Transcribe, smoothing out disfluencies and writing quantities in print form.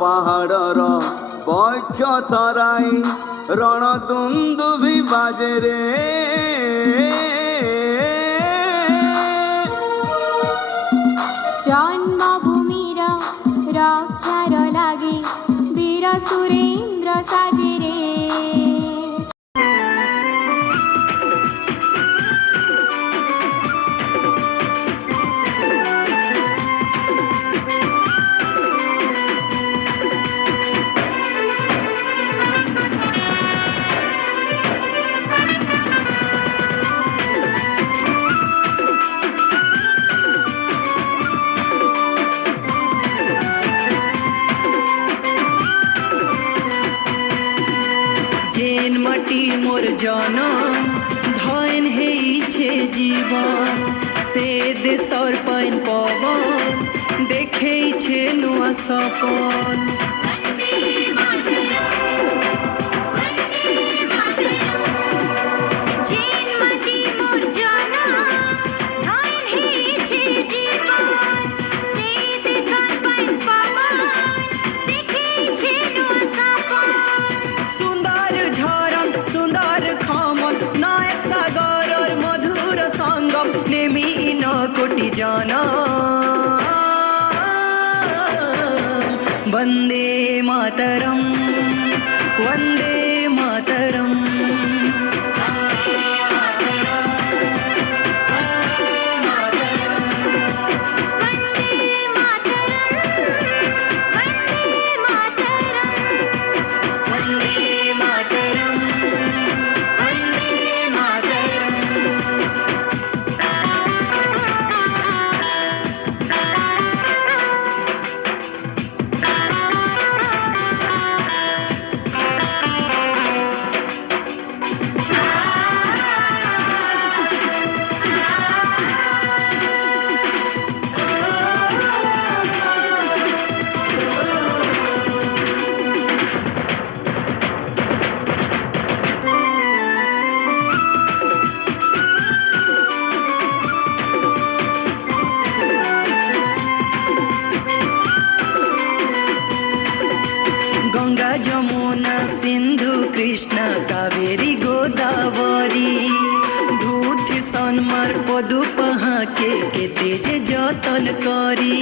পাহাড়র বক্ষ তরাই রণদুন্দুভি বাজে রে। জন্মভূমির রক্ষার লাগে বীর সুরেন্দ্র সাজে রে। जेन माटी मोर जनम धन हेइछे जीवन से देशर पाइन पवन देखेइछे नुआ सपन। सुंदर झरन सुंदर खमन नयन सागर और मधुर संगम नेमी इन कोटि जनम। वंदे मातरम वंदे मातरम। गंगा जमुना सिंधु कृष्णा कावेरी गोदावरी धूति सनमार पदुपहा के तेज जतन करी।